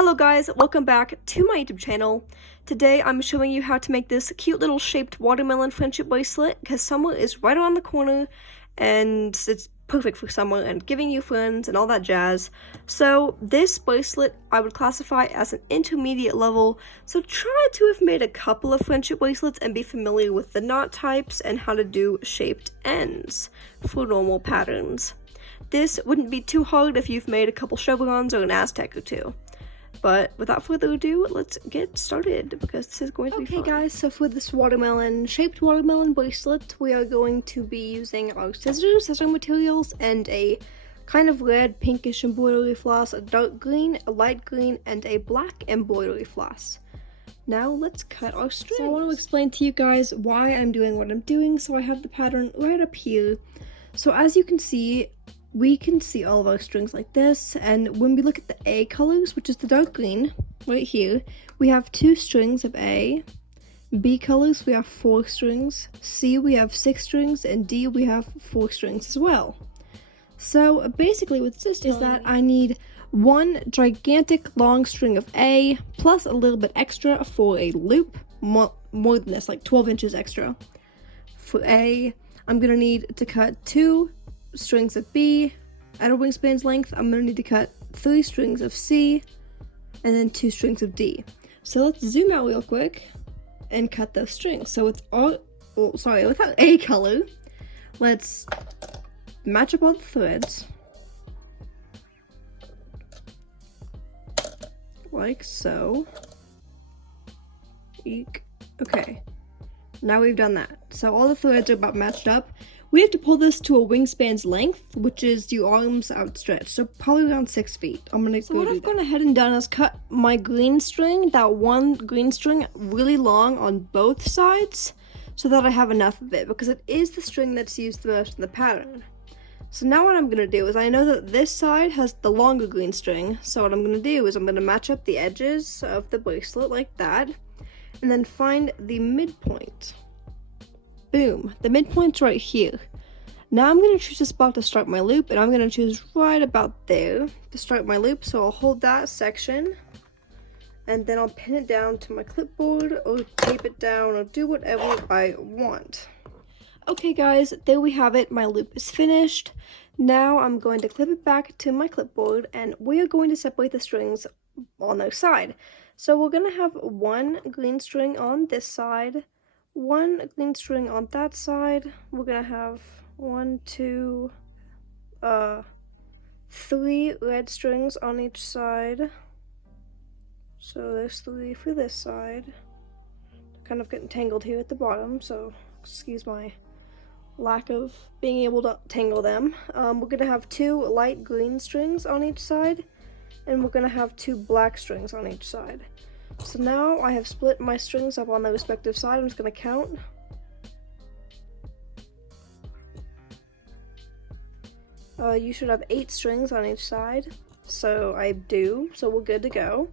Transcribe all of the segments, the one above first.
Hello guys, welcome back to my YouTube channel. Today I'm showing you how to make this cute little shaped watermelon friendship bracelet because summer is right around the corner and it's perfect for summer and giving you friends and all that jazz. So this bracelet I would classify as an intermediate level, so try to have made a couple of friendship bracelets and be familiar with the knot types and how to do shaped ends for normal patterns. This wouldn't be too hard if you've made a couple chevrons or an Aztec or two. But without further ado, let's get started because this is going to be fun. Okay guys, so for this shaped watermelon bracelet, we are going to be using our scissor materials, and a kind of red pinkish embroidery floss, a dark green, a light green, and a black embroidery floss. Now let's cut our strings. So I want to explain to you guys why I'm doing what I'm doing. So I have the pattern right up here. So as you can see, we can see all of our strings like this, and when we look at the A colors, which is the dark green right here, we have 2 strings of A. B colors, we have 4 strings. C, we have 6 strings, and D, we have 4 strings as well. So basically what's this is that I need one gigantic long string of A plus a little bit extra for a loop, more than this, like 12 inches extra. For A, I'm gonna need to cut 2 strings of B at a wingspan's length. I'm going to need to cut 3 strings of C and then 2 strings of D. So let's zoom out real quick and cut those strings. So without A color, let's match up all the threads like so. Eek. Okay, now we've done that. So all the threads are about matched up. We have to pull this to a wingspan's length, which is your arms outstretched, so probably around 6 feet. What I've gone ahead and done is cut my green string, that one green string, really long on both sides, so that I have enough of it, because it is the string that's used the most in the pattern. So now what I'm going to do is, I know that this side has the longer green string, so what I'm going to do is I'm going to match up the edges of the bracelet like that, and then find the midpoint. Boom, the midpoint's right here. Now I'm going to choose a spot to start my loop, and I'm going to choose right about there to start my loop. So I'll hold that section, and then I'll pin it down to my clipboard or tape it down or do whatever I want. Okay guys, there we have it. My loop is finished. Now I'm going to clip it back to my clipboard, and we are going to separate the strings on their side. So we're going to have one green string on this side, one green string on that side. We're gonna have 3 red strings on each side. So there's 3 for this side. Kind of getting tangled here at the bottom, so excuse my lack of being able to tangle them. We're gonna have 2 light green strings on each side, and we're gonna have 2 black strings on each side. So now I have split my strings up on the respective side. I'm just going to count. You should have 8 strings on each side. So I do, so we're good to go.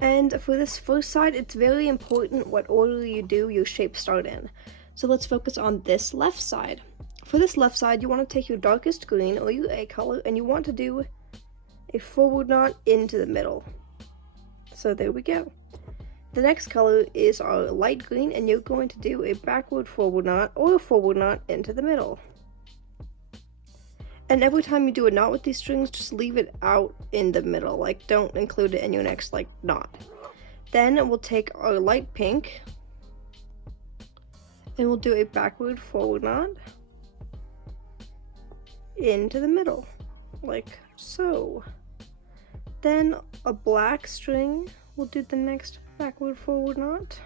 And for this first side, it's very important what order you do your shape start in. So let's focus on this left side. For this left side, you want to take your darkest green or your A color, and you want to do a forward knot into the middle. So there we go. The next color is our light green, and you're going to do a backward forward knot or a forward knot into the middle. And every time you do a knot with these strings, just leave it out in the middle, like don't include it in your next knot. Then we'll take our light pink and we'll do a backward forward knot into the middle, like so. Then a black string will do the next backward forward knot.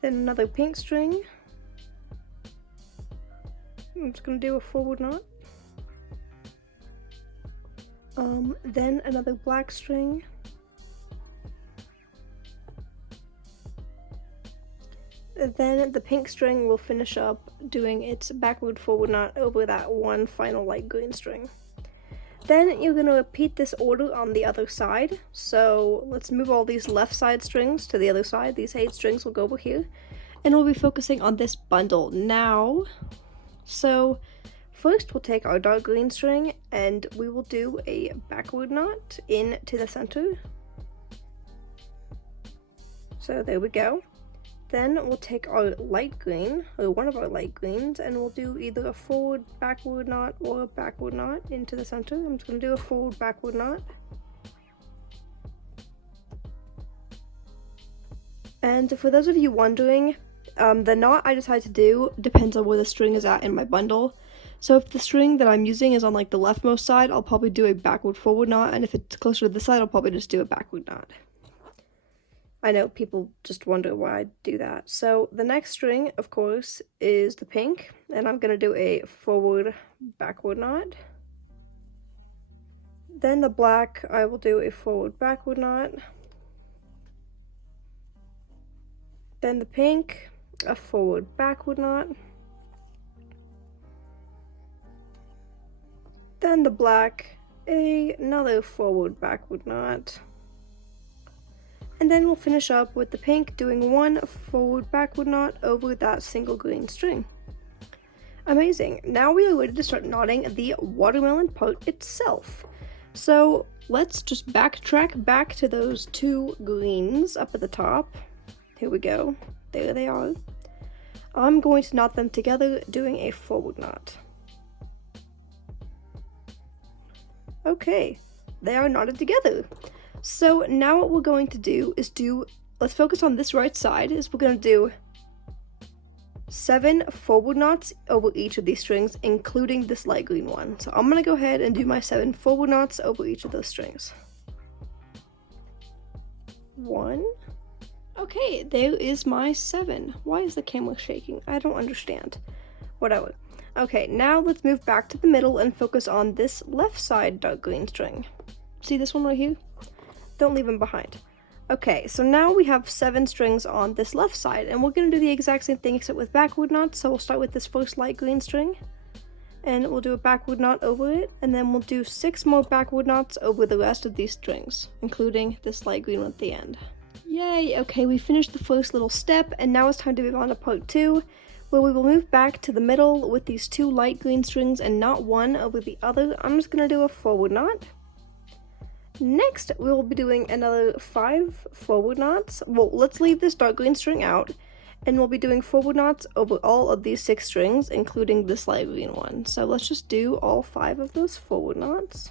Then another pink string. I'm just going to do a forward knot. Then another black string. Then the pink string will finish up doing its backward forward knot over that one final light green string. Then you're going to repeat this order on the other side. So let's move all these left side strings to the other side. These 8 strings will go over here. And we'll be focusing on this bundle now. So first we'll take our dark green string and we will do a backward knot into the center. So there we go. Then we'll take our light green, or one of our light greens, and we'll do either a forward backward knot or a backward knot into the center. I'm just going to do a forward backward knot. And for those of you wondering, the knot I decided to do depends on where the string is at in my bundle. So if the string that I'm using is on like the leftmost side, I'll probably do a backward forward knot, and if it's closer to this side, I'll probably just do a backward knot. I know people just wonder why I do that. So the next string, of course, is the pink, and I'm going to do a forward backward knot. Then the black, I will do a forward backward knot. Then the pink, a forward backward knot. Then the black, another forward backward knot. And then we'll finish up with the pink doing one forward backward knot over that single green string. Amazing. Now we are ready to start knotting the watermelon part itself. So let's just backtrack back to those two greens up at the top. Here we go. There they are. I'm going to knot them together doing a forward knot. Okay, they are knotted together. So now what we're going to do is let's focus on this right side, we're going to do 7 forward knots over each of these strings, including this light green one. So I'm going to go ahead and do my 7 forward knots over each of those strings. 1. Okay, there is my 7. Why is the camera shaking? I don't understand. Whatever. Okay, now let's move back to the middle and focus on this left side dark green string. See this one right here? Don't leave them behind. Okay, so now we have 7 strings on this left side, and we're going to do the exact same thing except with backward knots. So we'll start with this first light green string, and we'll do a backward knot over it, and then we'll do 6 more backward knots over the rest of these strings, including this light green one at the end. Yay! Okay, we finished the first little step, and now it's time to move on to part 2, where we will move back to the middle with these 2 light green strings and knot one over the other. I'm just going to do a forward knot. Next, we will be doing another 5 forward knots. Well, let's leave this dark green string out, and we'll be doing forward knots over all of these 6 strings, including this light green one. So let's just do all 5 of those forward knots.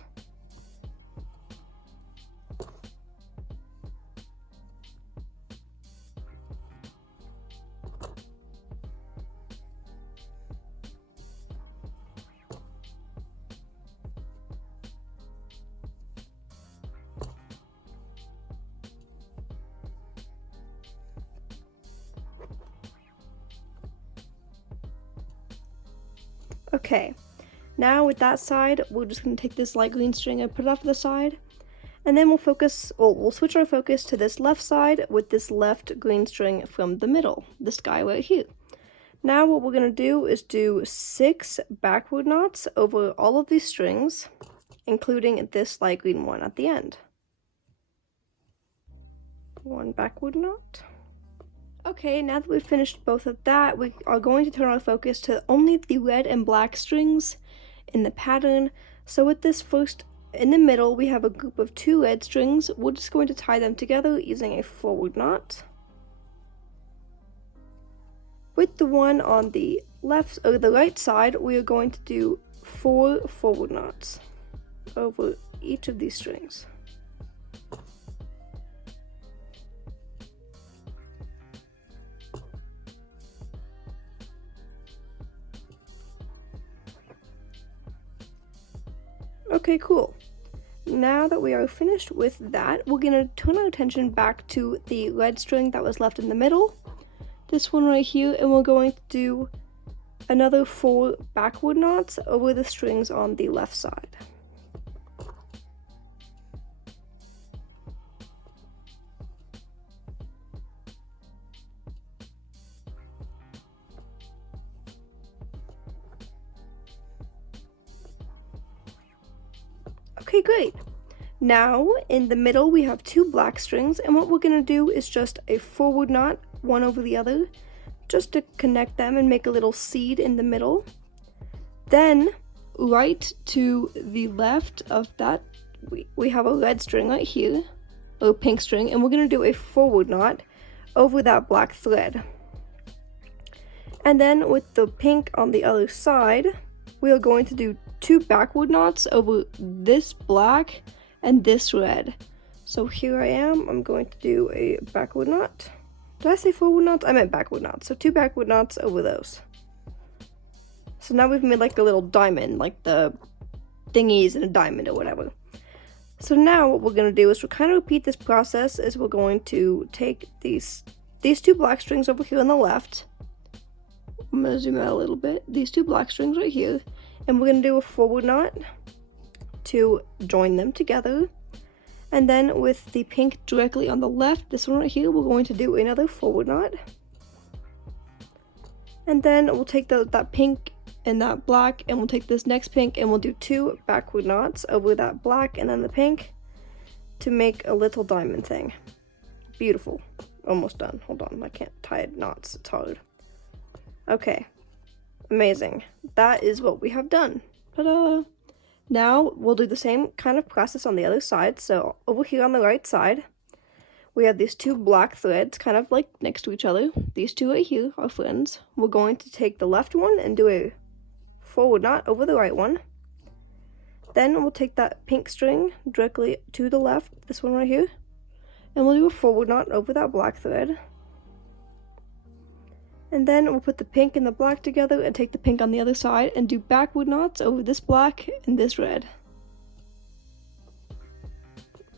Okay, now with that side, we're just going to take this light green string and put it off to the side, and then we'll switch our focus to this left side with this left green string from the middle, this guy right here. Now what we're going to do is do 6 backward knots over all of these strings, including this light green one at the end. 1 backward knot. Okay, now that we've finished both of that, we are going to turn our focus to only the red and black strings in the pattern. So with this first, in the middle, we have a group of 2 red strings. We're just going to tie them together using a forward knot. With the one on the left, or the right side, we are going to do 4 forward knots over each of these strings. Okay, cool. Now that we are finished with that, we're going to turn our attention back to the red string that was left in the middle, this one right here, and we're going to do another 4 backward knots over the strings on the left side. Okay, great. Now, in the middle, we have 2 black strings, and what we're going to do is just a forward knot, one over the other, just to connect them and make a little seed in the middle. Then, right to the left of that, we have a red string right here, or pink string, and we're going to do a forward knot over that black thread. And then with the pink on the other side, we are going to do 2 backward knots over this black and this red. So here I am, I'm going to do a backward knot. Did I say forward knots? I meant backward knots. So 2 backward knots over those. So now we've made like a little diamond, like the thingies in a diamond or whatever. So now what we're going to do is we'll kind of repeat this process. Is we're going to take these 2 black strings over here on the left. I'm going to zoom out a little bit. These 2 black strings right here. And we're going to do a forward knot to join them together. And then with the pink directly on the left, this one right here, we're going to do another forward knot. And then we'll take that pink and that black, and we'll take this next pink and we'll do 2 backward knots over that black and then the pink to make a little diamond thing. Beautiful. Almost done. Hold on, I can't tie knots, it's hard. Okay, amazing. That is what we have done. Ta-da! Now we'll do the same kind of process on the other side. So over here on the right side, we have these 2 black threads kind of like next to each other. These 2 right here are friends. We're going to take the left one and do a forward knot over the right one. Then we'll take that pink string directly to the left, this one right here, and we'll do a forward knot over that black thread. And then we'll put the pink and the black together and take the pink on the other side and do backward knots over this black and this red.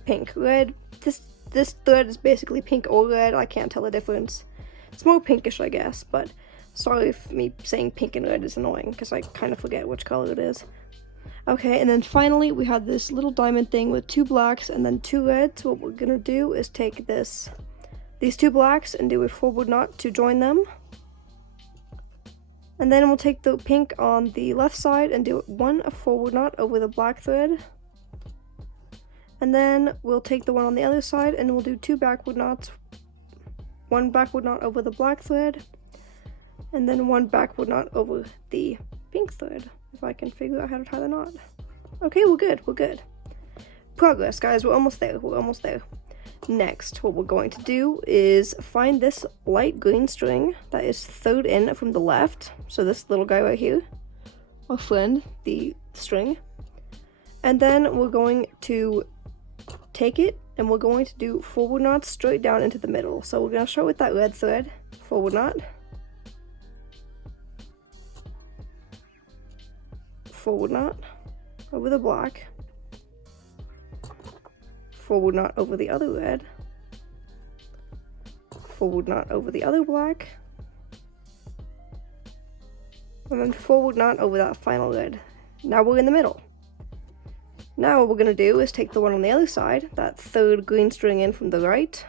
Pink, red. This thread is basically pink or red. I can't tell the difference. It's more pinkish, I guess, but sorry if me saying pink and red is annoying because I kind of forget which color it is. Okay, and then finally we have this little diamond thing with 2 blacks and then 2 reds. What we're gonna do is take these 2 blacks and do a forward knot to join them. And then we'll take the pink on the left side and do a forward knot over the black thread. And then we'll take the one on the other side and we'll do 2 backward knots. 1 backward knot over the black thread. And then 1 backward knot over the pink thread. If I can figure out how to tie the knot. Okay, we're good. Progress, guys, we're almost there. Next, what we're going to do is find this light green string that is 3rd in from the left. So this little guy right here, our friend, the string. And then we're going to take it and we're going to do forward knots straight down into the middle. So we're going to start with that red thread, forward knot. Forward knot over the black. Forward knot over the other red, forward knot over the other black, and then forward knot over that final red. Now we're in the middle. Now what we're going to do is take the one on the other side, that 3rd green string in from the right,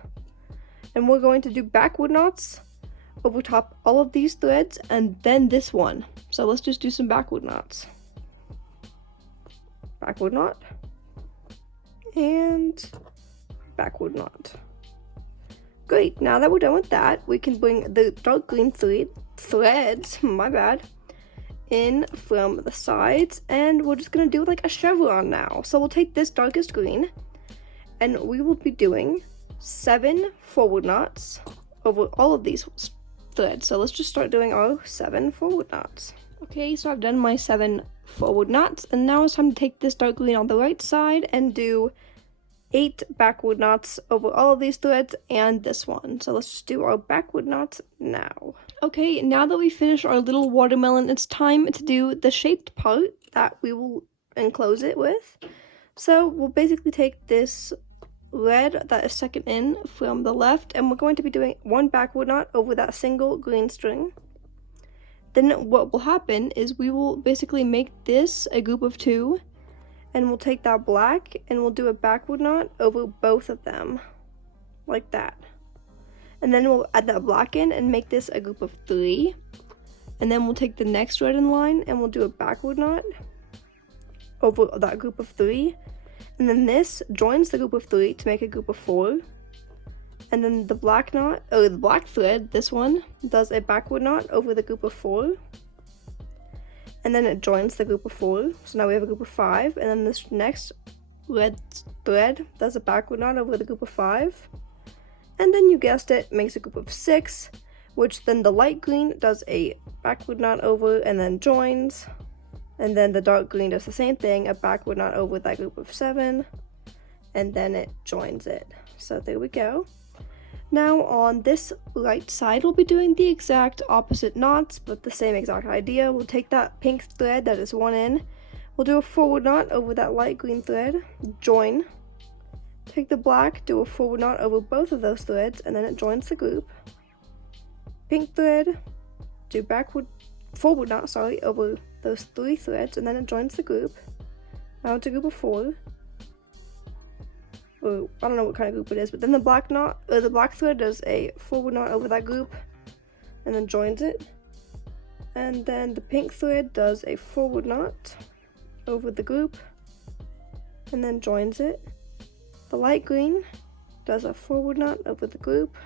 and we're going to do backward knots over top all of these threads and then this one. So let's just do some backward knots. Backward knot. And backward knot. Great, now that we're done with that, we can bring the dark green threads, my bad, in from the sides, and we're just gonna do like a chevron now. So we'll take this darkest green, and we will be doing 7 forward knots over all of these threads. So let's just start doing our 7 forward knots. Okay, so I've done my 7 forward knots, and now it's time to take this dark green on the right side and do 8 backward knots over all of these threads and this one. So let's just do our backward knots now. Okay, now that we finished our little watermelon, it's time to do the shaped part that we will enclose it with. So we'll basically take this red that is 2nd in from the left, and we're going to be doing 1 backward knot over that single green string. Then what will happen is we will basically make this a group of 2, and we'll take that black and we'll do a backward knot over both of them, like that. And then we'll add that black in and make this a group of 3. And then we'll take the next red in line and we'll do a backward knot over that group of 3. And then this joins the group of 3 to make a group of 4. And then the black knot, or the black thread, this one, does a backward knot over the group of 4. and then it joins the group of 4. So now we have a group of 5, and then this next red thread does a backward knot over the group of 5, and then you guessed it, makes a group of 6, which then the light green does a backward knot over and then joins, and then the dark green does the same thing, a backward knot over that group of 7, and then it joins it. So there we go. Now on this right side, we'll be doing the exact opposite knots, but the same exact idea. We'll take that pink thread that is one in, we'll do a forward knot over that light green thread, join, take the black, do a forward knot over both of those threads, and then it joins the group. Pink thread, do forward knot, over those 3 threads, and then it joins the group. Now it's a group of 4. I don't know what kind of group it is, but then the black thread does a forward knot over that group and then joins it. And then the pink thread does a forward knot over the group and then joins it. The light green does a forward knot over the group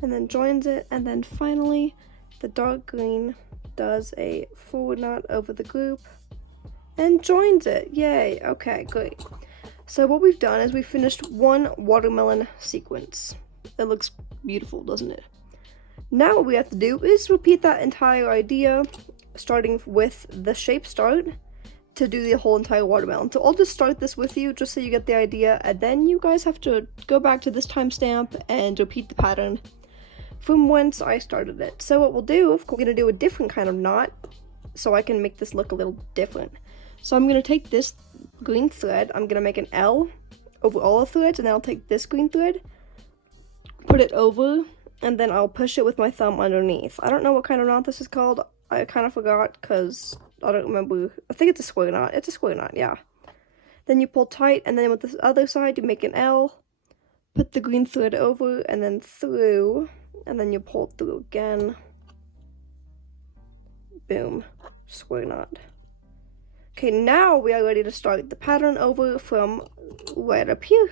and then joins it. And then finally, the dark green does a forward knot over the group and joins it. Yay! Okay, great. So what we've done is we finished one watermelon sequence. It looks beautiful, doesn't it? Now what we have to do is repeat that entire idea, starting with the shape start, to do the whole entire watermelon. So I'll just start this with you, just so you get the idea, and then you guys have to go back to this timestamp and repeat the pattern from whence I started it. So what we'll do, we're going to do a different kind of knot, so I can make this look a little different. So I'm going to take this green thread, I'm going to make an L over all the threads, and then I'll take this green thread, put it over, and then I'll push it with my thumb underneath. I don't know what kind of knot this is called. I kind of forgot because I don't remember. I think it's a square knot. It's a square knot, yeah. Then you pull tight, and then with this other side, you make an L, put the green thread over, and then through, and then you pull through again. Boom. Square knot. Okay, now we are ready to start the pattern over from right up here.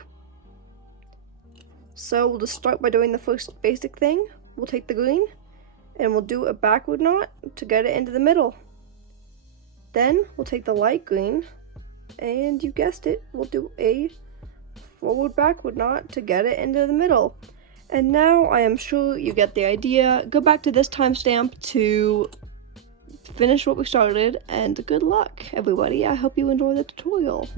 So we'll just start by doing the first basic thing. We'll take the green and we'll do a backward knot to get it into the middle. Then we'll take the light green and you guessed it, we'll do a forward backward knot to get it into the middle. And now I am sure you get the idea. Go back to this timestamp to finish what we started, and good luck everybody. I hope you enjoy the tutorial.